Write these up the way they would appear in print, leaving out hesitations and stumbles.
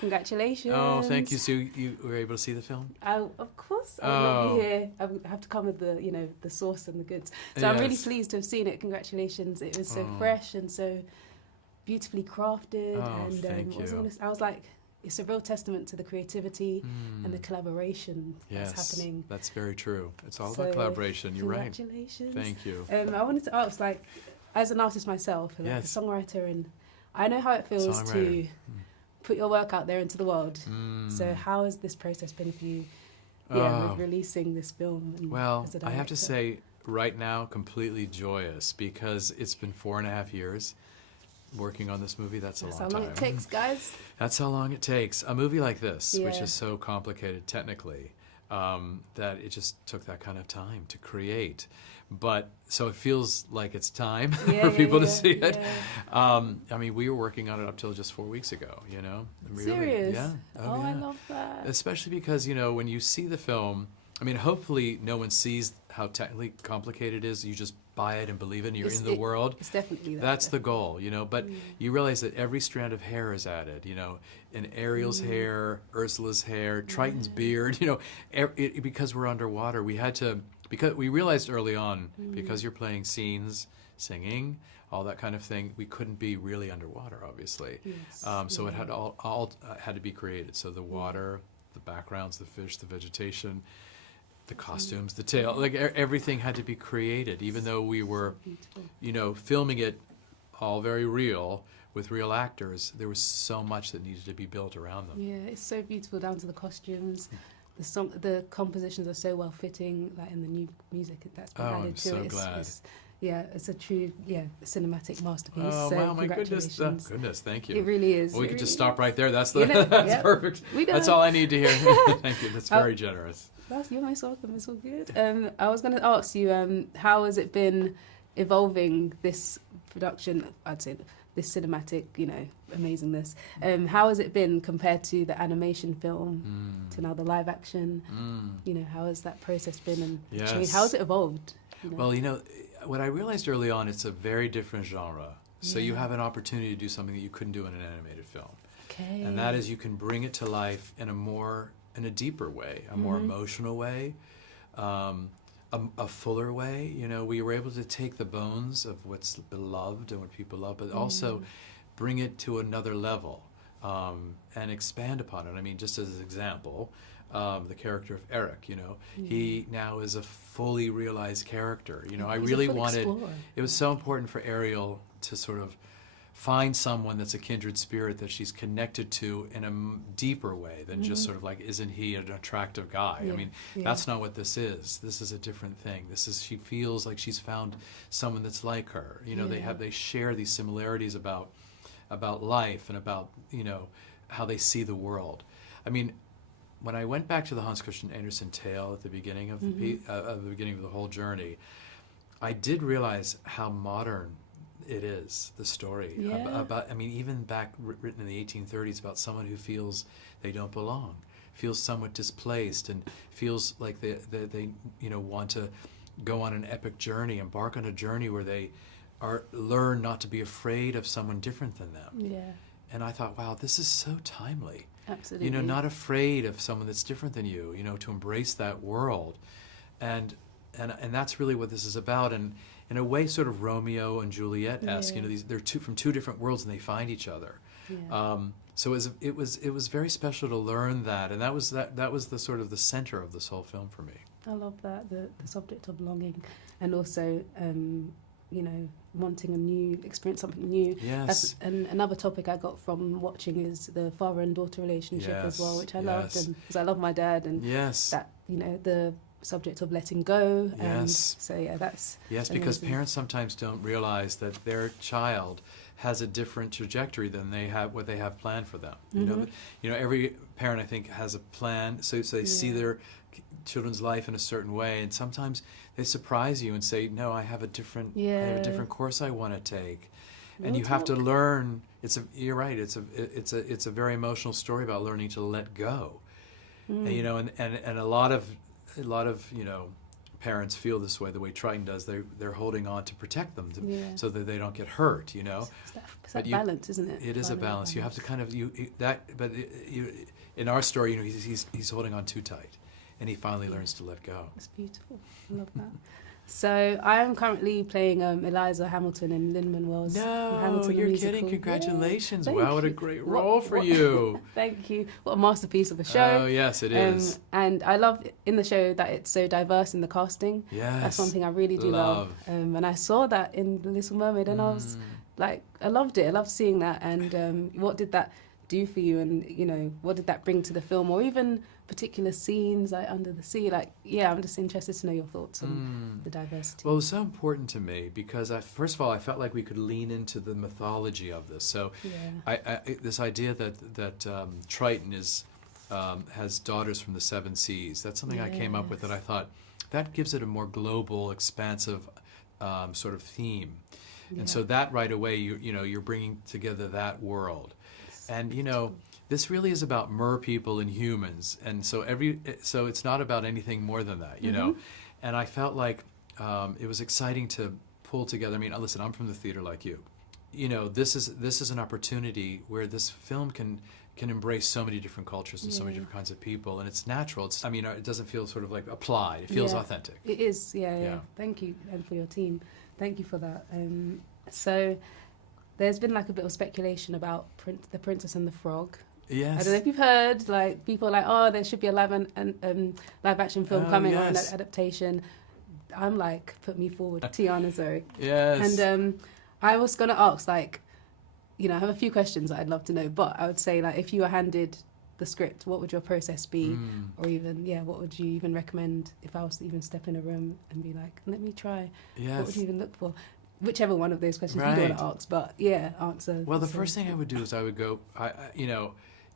Congratulations. Oh, thank you. So you were able to see the film? Of course, I would not be here. I have to come with the, the sauce and the goods. So I'm really pleased to have seen it. Congratulations. It was so fresh and so beautifully crafted. And thank you. I was like, it's a real testament to the creativity and the collaboration that's happening. That's very true. It's all about collaboration. You're right. Congratulations. Thank you. I wanted to ask, like, as an artist myself, like a songwriter, and I know how it feels to put your work out there into the world. So how has this process been for you, with releasing this film? And well, I have to say, right now, completely joyous, because it's been 4.5 years working on this movie. That's a long time. That's how long it takes, guys. That's how long it takes. A movie like this, which is so complicated technically, that it just took that kind of time to create. But so it feels like it's time for people to see it. I mean, we were working on it up till just 4 weeks ago, Really, serious? Yeah. Oh, I love that. Especially because, when you see the film, I mean, hopefully no one sees how technically complicated it is. You just buy it and believe it and you're in the world. It's definitely that. That's the goal, But you realize that every strand of hair is added, and Ariel's hair, Ursula's hair, Triton's beard, because we're underwater, we had to, because we realized early on, because you're playing scenes, singing, all that kind of thing, we couldn't be really underwater, obviously. Yes. So it had all had to be created. So the water, the backgrounds, the fish, the vegetation, the costumes, the tail, like everything had to be created, even though we were, filming it all very real with real actors. There was so much that needed to be built around them. Yeah, it's so beautiful, down to the costumes. The compositions are so well fitting, like in the new music that's been added to it. I'm so glad. It's a true, cinematic masterpiece. Oh, so wow, my congratulations. goodness, thank you. It really is. Well, we could really just stop right there. That's that's perfect. That's all I need to hear. Thank you. That's very generous. You're most welcome. It's all good. I was going to ask you, how has it been evolving this production? I'd say this cinematic, amazingness. How has it been compared to the animation film to now the live action? How has that process been and changed? How has it evolved? Well, what I realized early on, it's a very different genre. So you have an opportunity to do something that you couldn't do in an animated film. Okay. And that is, you can bring it to life in a deeper way, a more emotional way, a fuller way. We were able to take the bones of what's beloved and what people love, but also bring it to another level and expand upon it. I mean, just as an example, the character of Eric, he now is a fully realized character. I really wanted, it was so important for Ariel to sort of find someone that's a kindred spirit that she's connected to in a deeper way than just sort of like, isn't he an attractive guy? I mean, that's not what this is. This is a different thing. She feels like she's found someone that's like her. They share these similarities about life and about, how they see the world. I mean, when I went back to the Hans Christian Andersen tale at the beginning of the whole journey, I did realize how modern it is, the story. About, I mean, even back written in the 1830s, about someone who feels they don't belong, feels somewhat displaced, and feels like they want to go on an epic journey, embark on a journey where they learn not to be afraid of someone different than them. Yeah. And I thought, wow, this is so timely. Absolutely. Not afraid of someone that's different than you, to embrace that world. And that's really what this is about. And in a way, sort of Romeo and Juliet-esque, they're from two different worlds and they find each other. Yeah. So it was very special to learn that, and that was the sort of the center of this whole film for me. I love that, the subject of longing, and also wanting a new experience, something new. Yes. And another topic I got from watching is the father and daughter relationship as well, which I loved, and because I love my dad, and that the subject of letting go. And so that's amazing. Because parents sometimes don't realize that their child has a different trajectory than what they have planned for them. Every parent, I think, has a plan, so they see their children's life in a certain way, and sometimes they surprise you and say, no, I have a different course I want to take. And you have to learn. You're right. It's a very emotional story about learning to let go. And a lot of parents feel this way, the way Triton does. They're holding on to protect them, Yeah. so that they don't get hurt. You know, It's that balance, isn't it? it is a Finding balance. You have to kind of in our story, you know, he's holding on too tight, and he finally learns to let go. It's beautiful. I love that. So I am currently playing Eliza Hamilton in Lin-Manuel's Hamilton You're musical. kidding! Congratulations! Yeah, Wow, what a great role for you. Thank you. What a masterpiece of a show. Oh yes, it is. And I love in the show that it's so diverse in the casting. Yes, that's one thing I really do love. And I saw that in The Little Mermaid, and I was like, I loved it. I loved seeing that. And what did that do for you? And you know, what did that bring to the film, or even particular scenes like under the sea? Like, yeah, I'm just interested to know your thoughts on the diversity. Well, it was so important to me because first of all, I felt like we could lean into the mythology of this. So, this idea that Triton has daughters from the seven seas. That's something I came up with that I thought that gives it a more global, expansive sort of theme. Yeah. And so that right away, you're bringing together that world, and you know. This really is about mer people and humans, and so it's not about anything more than that, you know. And I felt like it was exciting to pull together. I mean, listen, I'm from the theater like you. You know, this is an opportunity where this film can embrace so many different cultures and so many different kinds of people, and it's natural. It doesn't feel sort of like applied. It feels authentic. It is, yeah. Thank you, and for your team. Thank you for that. So there's been like a bit of speculation about The Princess and the Frog. Yes. I don't know if you've heard, like, people are like, oh, there should be a live action film coming or an adaptation. I'm like, put me forward. Tiana, sorry. Yes. And I was going to ask, like, you know, I have a few questions that I'd love to know, but I would say, like, if you were handed the script, what would your process be? Or even, what would you even recommend if I was to even step in a room and be like, let me try? Yes. What would you even look for? Whichever one of those questions you don't want to ask, but answer. Well, the first thing I would do is I would go,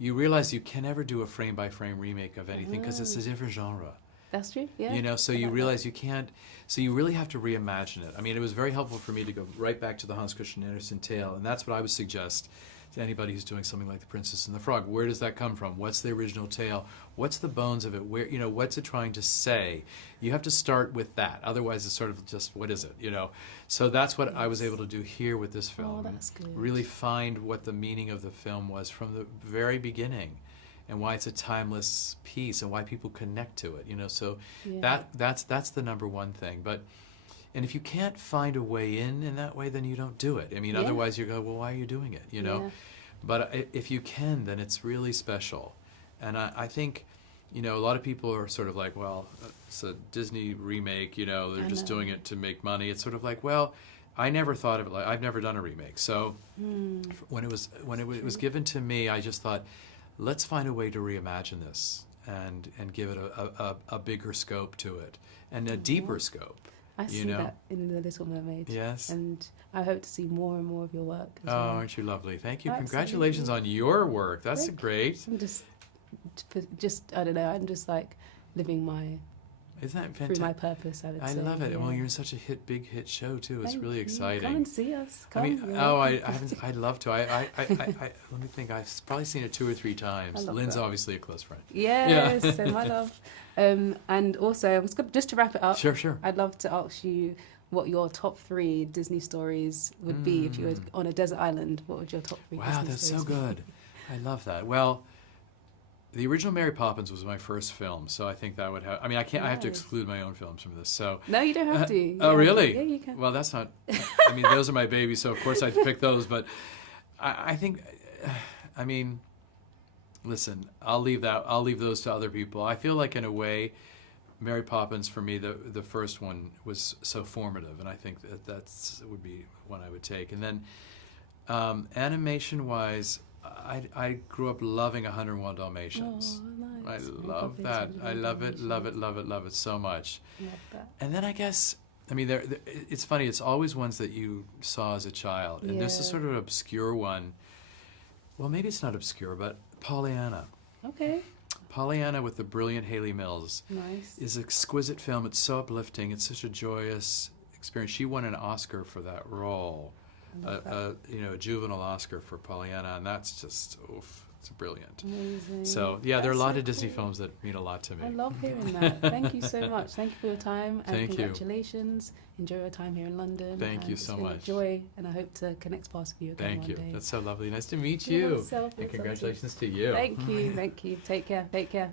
you realize you can never do a frame-by-frame remake of anything because it's a different genre. That's true, yeah. You know, so you realize you can't, so you really have to reimagine it. I mean, it was very helpful for me to go right back to the Hans Christian Andersen tale, and that's what I would suggest to anybody who's doing something like The Princess and the Frog. Where does that come from? What's the original tale? What's the bones of it? Where, what's it trying to say? You have to start with that. Otherwise, it's sort of just, what is it, So that's what I was able to do here with this film. Oh, that's good. Really find what the meaning of the film was from the very beginning, and why it's a timeless piece, and why people connect to it. So that's the number one thing. And if you can't find a way in that way, then you don't do it. I mean, otherwise you go, well, why are you doing it? Yeah. But if you can, then it's really special. And I think, a lot of people are sort of like, well, it's a Disney remake, they're just doing it to make money. It's sort of like, well, I never thought of it like, I've never done a remake. So when it was given to me, I just thought, let's find a way to reimagine this and give it a bigger scope to it and a deeper scope. I see that in The Little Mermaid. Yes. And I hope to see more and more of your work as well. Aren't you lovely? Thank you. Absolutely. Congratulations on your work. That's great. I'm just, I don't know, I'm just like living Isn't that fantastic? through my purpose, I would say. I love it. Yeah. Well, you're in such a big hit show too. It's really exciting. Come and see us. Come. I haven't. I'd love to. Let me think. I've probably seen it 2 or 3 times. Lynn's obviously a close friend. Yes, and my love. And also, I was just to wrap it up. Sure. I'd love to ask you what your top 3 Disney stories would be if you were on a desert island. What would your top 3 Disney that's stories so be? good. I love that. Well, the original Mary Poppins was my first film, so I think that would have. I mean, I can't. Nice. I have to exclude my own films from this. So no, you don't have to. Oh, really? Yeah, you can. Well, that's not. I mean, those are my babies, so of course I'd pick those. But I think. I mean, listen. I'll leave those to other people. I feel like in a way, Mary Poppins for me, the first one was so formative, and I think that would be one I would take. And then, animation-wise. I grew up loving 101 Dalmatians. Oh, nice. I love that. I love it so much. Love that. And then I guess, I mean, it's funny. It's always ones that you saw as a child, and this is sort of an obscure one. Well, maybe it's not obscure, but Pollyanna. Okay. Pollyanna with the brilliant Haley Mills. Nice. Is an exquisite film. It's so uplifting. It's such a joyous experience. She won an Oscar for that role. A juvenile Oscar for Pollyanna, and that's just, It's brilliant. Amazing. So yeah, there are a That's lot so of Disney cool. films that mean a lot to me. I love hearing that. Thank you so much. Thank you for your time, and Thank you. congratulations. Enjoy your time here in London. Thank you It's so been a much. joy, and I hope to connect paths with you again Thank one you. day. That's so lovely. Nice to meet You you. yourself, And yourself. congratulations to you. Thank you. Thank you. Take care. Take care.